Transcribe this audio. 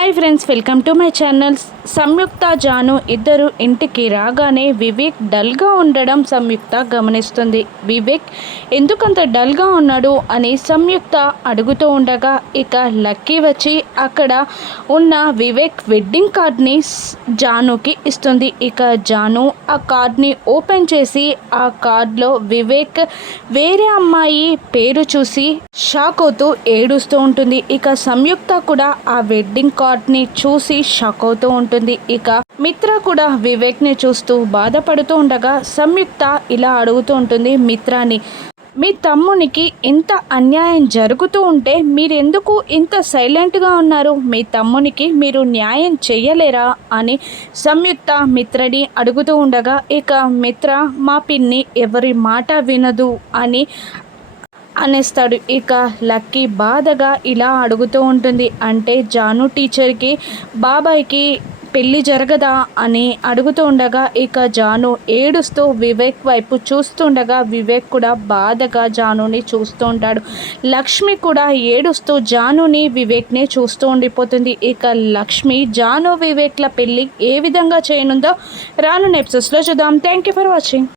Hi friends, welcome to my channel. Samyuktha Janu ఇద్దరు ఇంటికి రాగానే వివేక్ డల్గా ఉండడం సంయుక్త గమనిస్తుంది. వివేక్ ఎందుకంత డల్గా ఉన్నాడు అని సంయుక్త అడుగుతూ ఉండగా ఇక లక్కీ వచ్చి అక్కడ ఉన్న వివేక్ వెడ్డింగ్ కార్డ్ని జానుకి ఇస్తుంది. ఇక జాను ఆ కార్డ్ని ఓపెన్ చేసి ఆ కార్డ్లో వివేక్ వేరే అమ్మాయి పేరు చూసి షాక్ అవుతూ ఏడుస్తూ ఉంటుంది. ఇక సంయుక్త కూడా ఆ వెడ్డింగ్ కార్డ్ని చూసి షాక్ అవుతూ ఉంటుంది. ఇక మిత్ర కూడా వివేక్ని చూస్తూ బాధపడుతూ ఉండగా సంయుక్త ఇలా అడుగుతూ ఉంటుంది మిత్రాని, మీ తమ్మునికి ఇంత అన్యాయం జరుగుతూ ఉంటే మీరెందుకు ఇంత సైలెంట్గా ఉన్నారు? మీ తమ్మునికి మీరు న్యాయం చెయ్యలేరా అని సంయుక్త మిత్రని అడుగుతూ ఉండగా ఇక మిత్ర మా పిన్ని ఎవరి మాట వినదు అని అనేస్తాడు. ఇక లక్కీ బాధగా ఇలా అడుగుతూ ఉంటుంది, అంటే జాను టీచర్కి బాబాయ్కి పెళ్ళి జరగదా అని అడుగుతూ ఉండగా ఇక జాను ఏడుస్తూ వివేక్ వైపు చూస్తుండగా వివేక్ కూడా బాధగా జానుని చూస్తూ ఉంటాడు. లక్ష్మి కూడా ఏడుస్తూ జానుని వివేక్ని చూస్తూ ఉండిపోతుంది. ఇక లక్ష్మి జాను వివేక్ల పెళ్ళి ఏ విధంగా చేయనుందో రానున్న ఎపిసోడ్స్లో చూద్దాం. Thank you for watching.